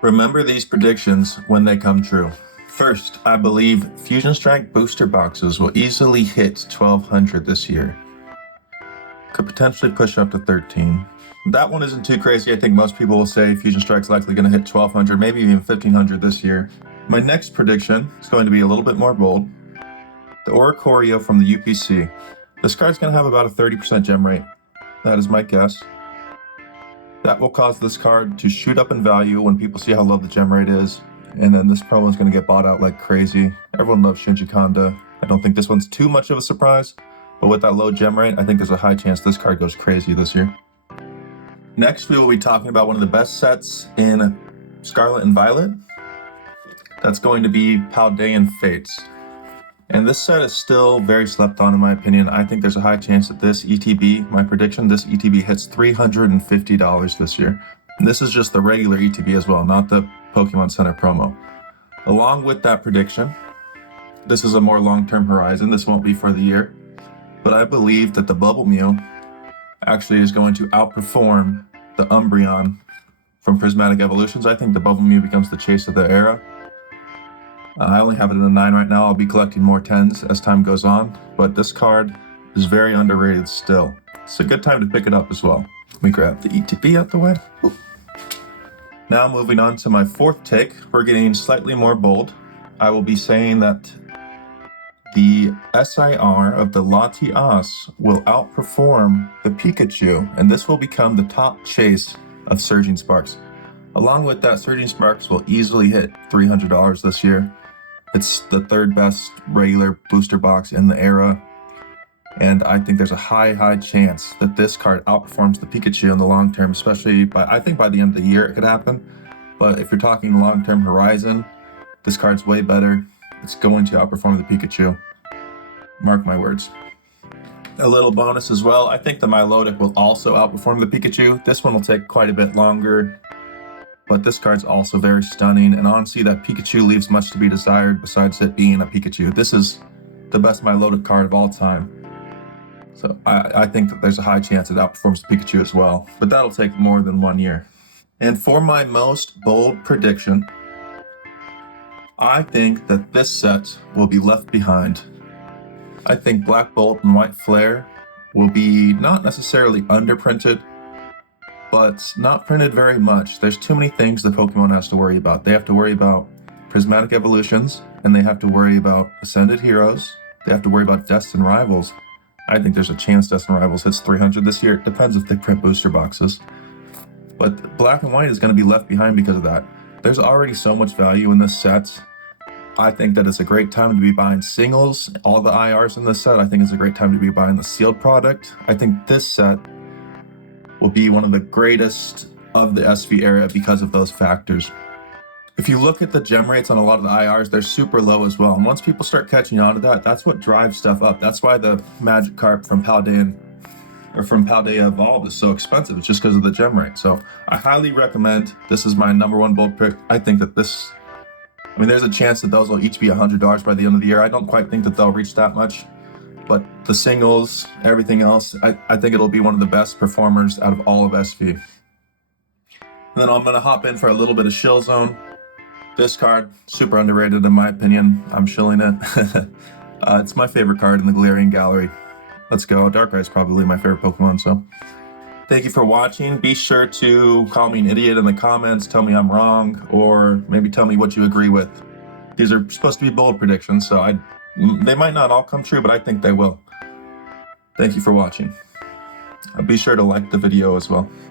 Remember these predictions when they come true. First, I believe Fusion Strike booster boxes will easily hit 1,200 this year. Could potentially push up to 13. That one isn't too crazy. I think most people will say Fusion Strike's likely going to hit 1,200, maybe even 1,500 this year. My next prediction is going to be a little bit more bold. The Oricorio from the UPC. This card's going to have about a 30% gem rate. That is my guess. That will cause this card to shoot up in value when people see how low the gem rate is. And then this promo is going to get bought out like crazy. Everyone loves Shinji Kanda. I don't think this one's too much of a surprise. But with that low gem rate, I think there's a high chance this card goes crazy this year. Next, we will be talking about one of the best sets in Scarlet and Violet. That's going to be Paldean Fates. And this set is still very slept on in my opinion. I think there's a high chance that this ETB, my prediction, this ETB hits $350 this year. And this is just the regular ETB as well, not the Pokemon Center promo. Along with that prediction, this is a more long-term horizon. This won't be for the year. But I believe that the Bubble Mew actually is going to outperform the Umbreon from Prismatic Evolutions. I think the Bubble Mew becomes the chase of the era. I only have it in a 9 right now. I'll be collecting more 10s as time goes on, but this card is very underrated still. It's a good time to pick it up as well. Let me grab the ETB out the way. Ooh. Now moving on to my fourth take, we're getting slightly more bold. I will be saying that the SIR of the Latias will outperform the Pikachu, and this will become the top chase of Surging Sparks. Along with that, Surging Sparks will easily hit $300 this year. It's the third best regular booster box in the era, and I think there's a high chance that this card outperforms the Pikachu in the long term, especially I think by the end of the year it could happen. But if you're talking long-term horizon, this card's way better. It's going to outperform the Pikachu. Mark my words. A little bonus as well, I think the Milotic will also outperform the Pikachu. This one will take quite a bit longer, but this card's also very stunning, and honestly, that Pikachu leaves much to be desired besides it being a Pikachu. This is the best Milotic card of all time. So I think that there's a high chance it outperforms the Pikachu as well, but that'll take more than 1 year. And for my most bold prediction, I think that this set will be left behind. I think Black Bolt and White Flare will be not necessarily underprinted, but not printed very much. There's too many things that Pokemon has to worry about. They have to worry about Prismatic Evolutions, and they have to worry about Ascended Heroes. They have to worry about Destined Rivals. I think there's a chance Destined Rivals hits 300 this year. It depends if they print booster boxes. But Black and White is going to be left behind because of that. There's already so much value in this set. I think that it's a great time to be buying singles, all the IRs in this set. I think it's a great time to be buying the sealed product. I think this set will be one of the greatest of the SV era because of those factors. If you look at the gem rates on a lot of the IRs, they're super low as well. And once people start catching on to that, that's what drives stuff up. That's why the Magikarp from Paldea Evolved is so expensive. It's just because of the gem rate. So I highly recommend. This is my #1 bold pick. I think that there's a chance that those will each be $100 by the end of the year. I don't quite think that they'll reach that much. But the singles, everything else, I think it'll be one of the best performers out of all of SV. And then I'm going to hop in for a little bit of Shill Zone. This card, super underrated in my opinion. I'm shilling it. It's my favorite card in the Galarian Gallery. Let's go. Darkrai is probably my favorite Pokemon, so. Thank you for watching. Be sure to call me an idiot in the comments, tell me I'm wrong, or maybe tell me what you agree with. These are supposed to be bold predictions, so they might not all come true, but I think they will. Thank you for watching. Be sure to like the video as well.